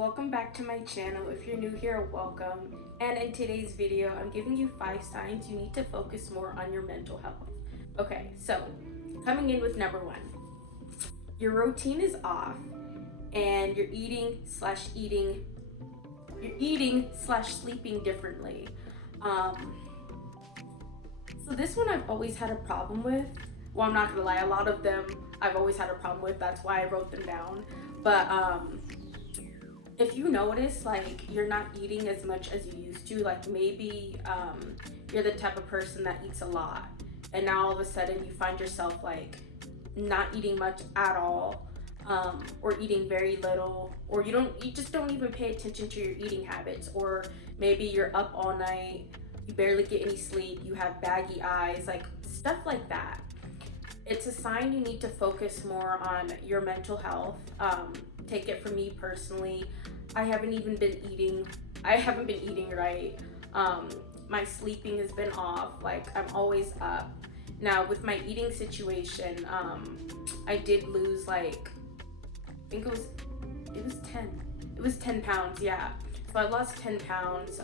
Welcome back to my channel. If you're new here, welcome. And in today's video, I'm giving you 5 signs you need to focus more on your mental health. Okay, so coming in with number 1. Your routine is off and you're eating slash sleeping differently. So this one I've always had a problem with. Well, I'm not gonna lie, a lot of them I've always had a problem with. That's why I wrote them down. But if you notice like you're not eating as much as you used to, like maybe you're the type of person that eats a lot and now all of a sudden you find yourself like not eating much at all, or eating very little, or you just don't even pay attention to your eating habits, or maybe you're up all night, you barely get any sleep, you have baggy eyes, like stuff like that. It's a sign you need to focus more on your mental health. Take it from me personally, I haven't been eating right. My sleeping has been off, like I'm always up. Now with my eating situation, I did lose like, I think it was 10 pounds, yeah. So I lost 10 pounds.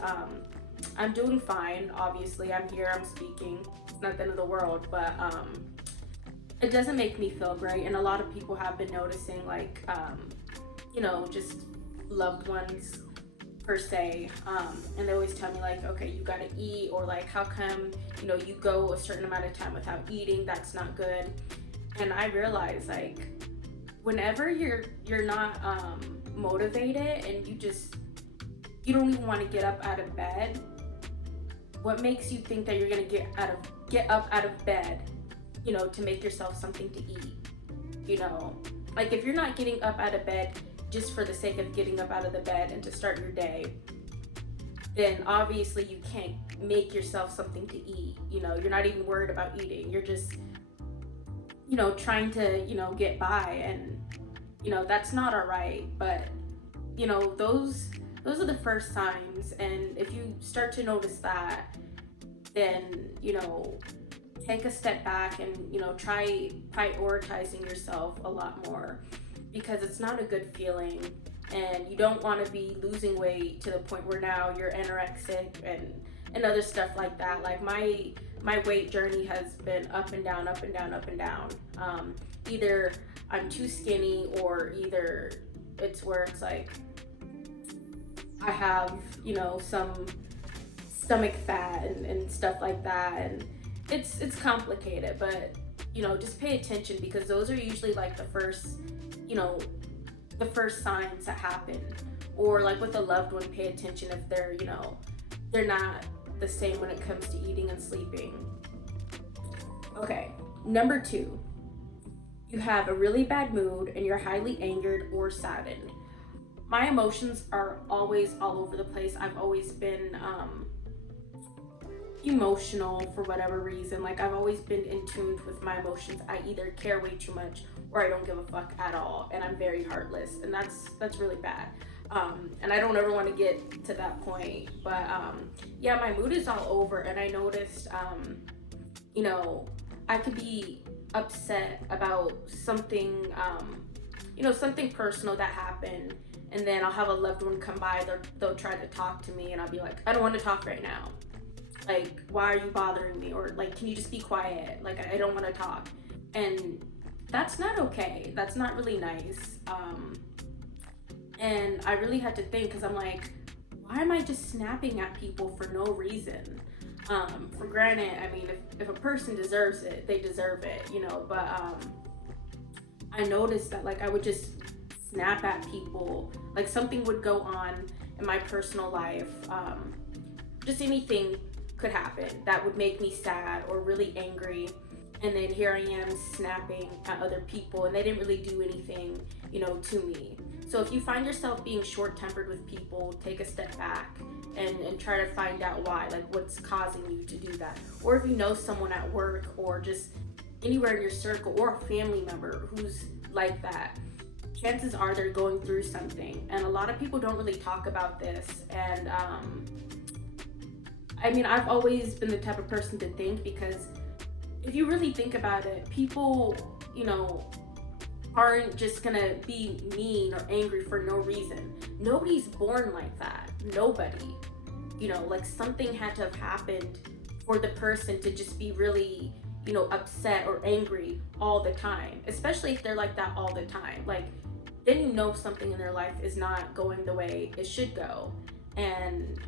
I'm doing fine, obviously. I'm here, I'm speaking. It's not the end of the world, but it doesn't make me feel great. And a lot of people have been noticing, like, just loved ones per se. And they always tell me like, okay, you gotta eat, or like, how come, you go a certain amount of time without eating? That's not good. And I realize like, whenever you're not motivated and you don't even want to get up out of bed, what makes you think that you're gonna get up out of bed, to make yourself something to eat? Like if you're not getting up out of bed just for the sake of getting up out of the bed and to start your day, then obviously you can't make yourself something to eat. You're not even worried about eating. You're just, trying to, get by, and, that's not all right. But, those are the first signs. And if you start to notice that, then, take a step back and, try prioritizing yourself a lot more, because it's not a good feeling, and you don't want to be losing weight to the point where now you're anorexic and other stuff like that. Like my weight journey has been up and down, up and down, up and down. Either I'm too skinny, or either it's where it's like I have, some stomach fat and stuff like that, and it's complicated. But just pay attention, because those are usually like the first signs that happen. Or like with a loved one, pay attention if they're not the same when it comes to eating and sleeping. Okay, number 2, you have a really bad mood and you're highly angered or saddened. My emotions are always all over the place. I've always been emotional for whatever reason. Like I've always been in tune with my emotions. I either care way too much or I don't give a fuck at all, and I'm very heartless, and that's really bad. And I don't ever want to get to that point, but yeah, my mood is all over. And I noticed I could be upset about something, something personal that happened, and then I'll have a loved one come by, they'll try to talk to me, and I'll be like, I don't want to talk right now. Like, why are you bothering me? Or like, can you just be quiet? Like, I don't want to talk. And that's not okay. That's not really nice. And I really had to think, because I'm like, why am I just snapping at people for no reason? For granted, I mean, if a person deserves it, they deserve it, but I noticed that like I would just snap at people. Like something would go on in my personal life, just anything could happen that would make me sad or really angry, and then here I am snapping at other people, and they didn't really do anything, to me. So if you find yourself being short-tempered with people, take a step back and try to find out why, like what's causing you to do that. Or if you know someone at work or just anywhere in your circle, or a family member who's like that, chances are they're going through something. And a lot of people don't really talk about this. And I mean, I've always been the type of person to think, because if you really think about it, people, aren't just gonna be mean or angry for no reason. Nobody's born like that. Nobody. You know, like something had to have happened for the person to just be really, you know, upset or angry all the time, especially if they're like that all the time. Like, then you know something in their life is not going the way it should go, and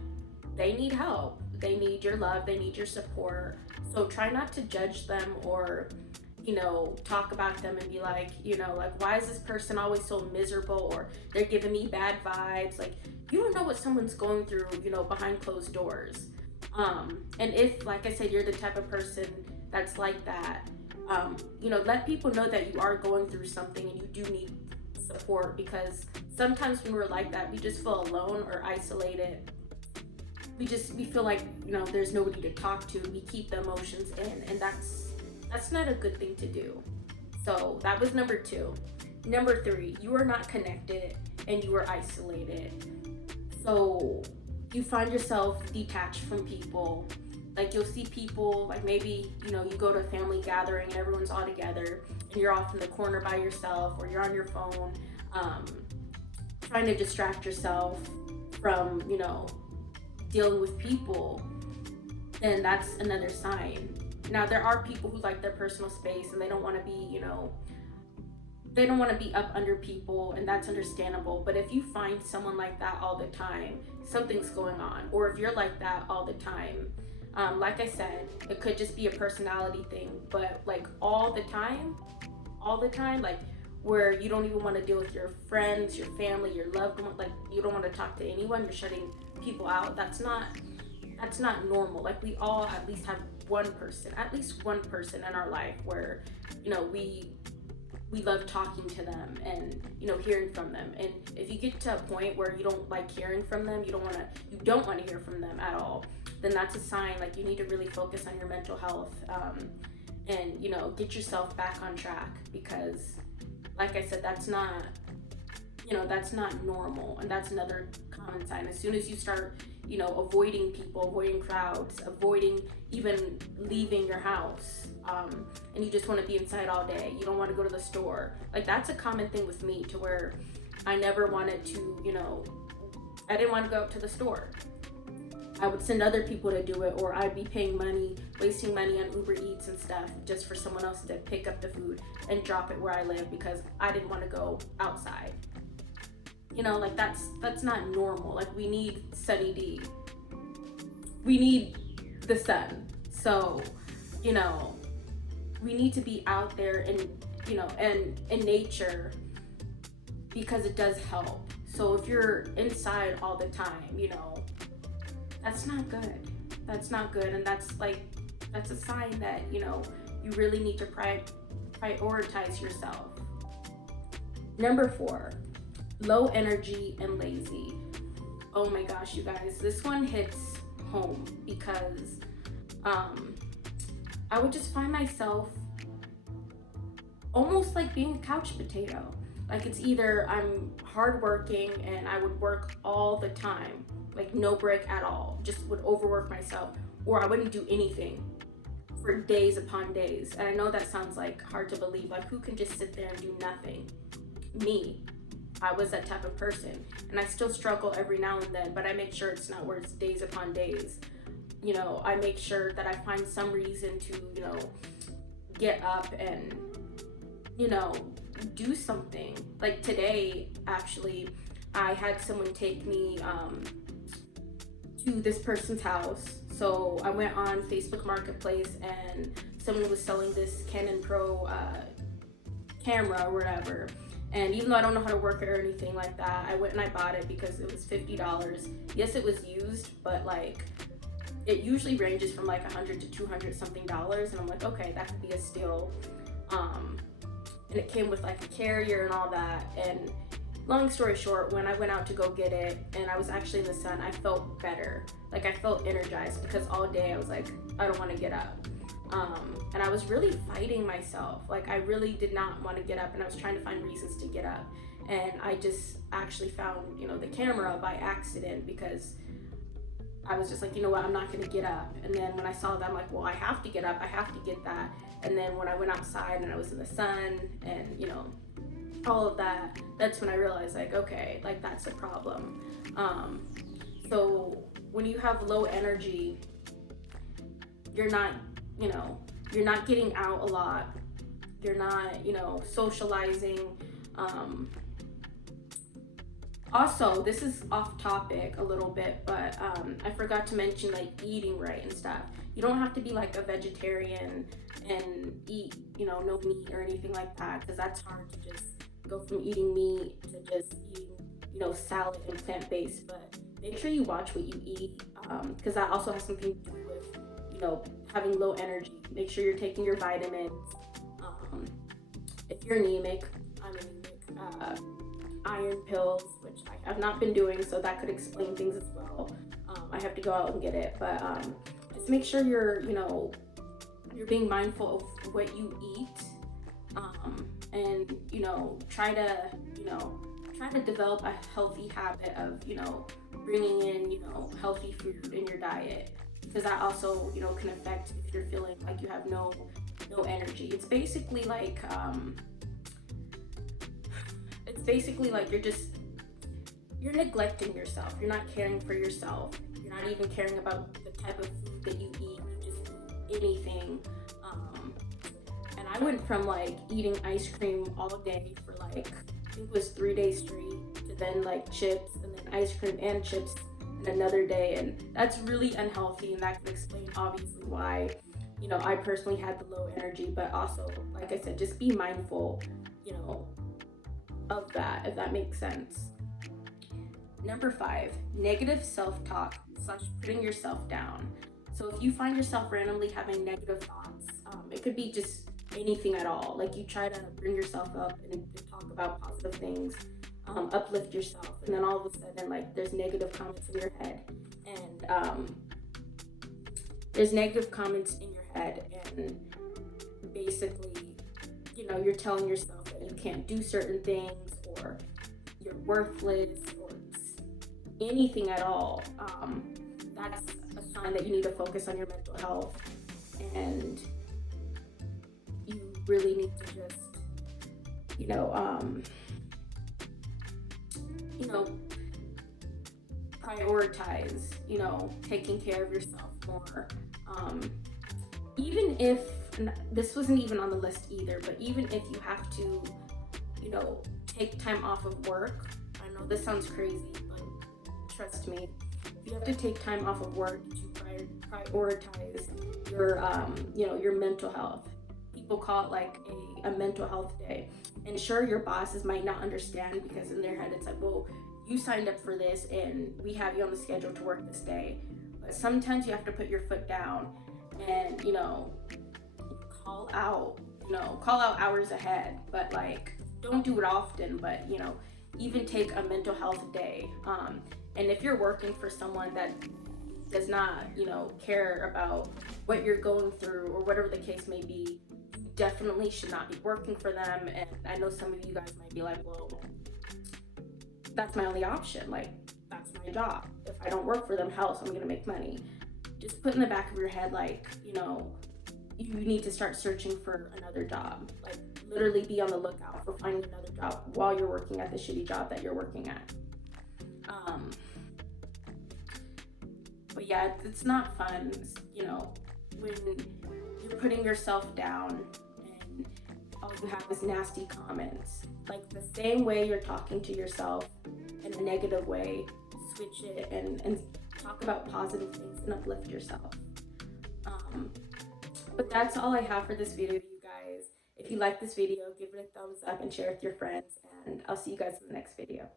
they need help. They need your love, they need your support. So try not to judge them or, you know, talk about them and be like, you know, like, why is this person always so miserable, or they're giving me bad vibes. Like, you don't know what someone's going through, you know, behind closed doors. And if, like I said, you're the type of person that's like that, you know, let people know that you are going through something and you do need support, because sometimes when we're like that, we just feel alone or isolated. We feel like, you know, there's nobody to talk to. We keep the emotions in, and that's not a good thing to do. So that was number 2. Number 3, you are not connected and you are isolated. So you find yourself detached from people. Like, you'll see people, like, maybe, you know, you go to a family gathering and everyone's all together and you're off in the corner by yourself, or you're on your phone, trying to distract yourself from, you know, dealing with people. Then that's another sign. Now, there are people who like their personal space and they don't want to be, you know, they don't want to be up under people, and that's understandable. But if you find someone like that all the time, something's going on. Or if you're like that all the time, like I said, it could just be a personality thing. But like all the time, like, where you don't even want to deal with your friends, your family, your loved one, like you don't want to talk to anyone, you're shutting people out. That's not normal. Like, we all at least have at least one person in our life where, you know, we love talking to them and, you know, hearing from them. And if you get to a point where you don't like hearing from them, you don't want to hear from them at all, then that's a sign. Like, you need to really focus on your mental health, and, you know, get yourself back on track, because like I said, that's not normal. And that's another common sign. As soon as you start, you know, avoiding people, avoiding crowds, avoiding even leaving your house, and you just want to be inside all day, you don't want to go to the store. Like, that's a common thing with me, to where I never wanted to, you know, I didn't want to go out to the store. I would send other people to do it, or I'd be paying money, wasting money on Uber Eats and stuff, just for someone else to pick up the food and drop it where I live, because I didn't want to go outside. You know, like, that's not normal. Like, we need Sunny D. We need the sun. So, you know, we need to be out there and, you know, and in nature, because it does help. So if you're inside all the time, you know, that's not good. That's not good. And that's a sign that, you know, you really need to prioritize yourself. Number 4, low energy and lazy. Oh my gosh, you guys, this one hits home, because I would just find myself almost like being a couch potato. Like, it's either I'm hardworking and I would work all the time, like no break at all, just would overwork myself, or I wouldn't do anything for days upon days. And I know that sounds like hard to believe. Like, who can just sit there and do nothing? Me. I was that type of person, and I still struggle every now and then, but I make sure it's not where it's days upon days. You know, I make sure that I find some reason to, you know, get up and, you know, do something. Like today, actually, I had someone take me to this person's house. So I went on Facebook Marketplace, and someone was selling this Canon Pro camera or whatever. And even though I don't know how to work it or anything like that, I went and I bought it because it was $50. Yes, it was used, but like, it usually ranges from like $100 to $200 something dollars. And I'm like, okay, that could be a steal. And it came with like a carrier and all that. And long story short, when I went out to go get it and I was actually in the sun, I felt better. Like, I felt energized, because all day I was like, I don't want to get up. And I was really fighting myself. Like, I really did not want to get up, and I was trying to find reasons to get up. And I just actually found, you know, the camera by accident, because I was just like, you know what, I'm not going to get up. And then when I saw that, I'm like, well, I have to get up. I have to get that. And then when I went outside and I was in the sun and, you know, all of that, that's when I realized, like, okay, like that's a problem. So when you have low energy, you're not, you know, you're not getting out a lot. You're not, socializing. Um, Also, this is off topic a little bit, but I forgot to mention like eating right and stuff. You don't have to be like a vegetarian and eat, no meat or anything like that, because that's hard to just go from eating meat to just eating, salad and plant based. But make sure you watch what you eat, because that also has something to do with, having low energy. Make sure you're taking your vitamins. If you're anemic, I'm anemic. Iron pills, which I have not been doing, so that could explain things as well. I have to go out and get it, but just make sure you're being mindful of what you eat, and try to develop a healthy habit of bringing in healthy food in your diet, because that also can affect if you're feeling like you have no energy. It's basically like you're neglecting yourself. You're not caring for yourself. You're not even caring about the type of food that you eat. You just eat anything. And I went from like eating ice cream all day for like, I think it was 3 days straight, to then like chips and then ice cream and chips in another day. And that's really unhealthy, and that can explain obviously why I personally had the low energy. But also, like I said, just be mindful of that, if that makes sense. Number 5, negative self-talk / putting yourself down. So if you find yourself randomly having negative thoughts, it could be just anything at all. Like you try to bring yourself up and talk about positive things, uplift yourself, and then all of a sudden, like, there's negative comments in your head, and basically, you're telling yourself that you can't do certain things, or you're worthless, or anything at all. That's a sign that you need to focus on your mental health, and you really need to just, prioritize, taking care of yourself more. Even if this wasn't even on the list either, but even if you have to, take time off of work, I know this sounds crazy, but trust me, if you have to take time off of work to prioritize your mental health. People call it like a mental health day. And sure, your bosses might not understand, because in their head it's like, well, you signed up for this and we have you on the schedule to work this day. But sometimes you have to put your foot down and, call out hours ahead. But like, don't do it often, but even take a mental health day. And if you're working for someone that does not, care about what you're going through, or whatever the case may be, you definitely should not be working for them. And I know some of you guys might be like, well, that's my only option. Like, that's my job. If I don't work for them, how else am I going to make money? Just put in the back of your head, like, you need to start searching for another job. Like, literally be on the lookout for finding another job while you're working at the shitty job that you're working at. But yeah, it's not fun, when you're putting yourself down and all you have is nasty comments. Like, the same way you're talking to yourself in a negative way, switch it and talk about positive things and uplift yourself. But that's all I have for this video, you guys. If you like this video, give it a thumbs up and share it with your friends, and I'll see you guys in the next video.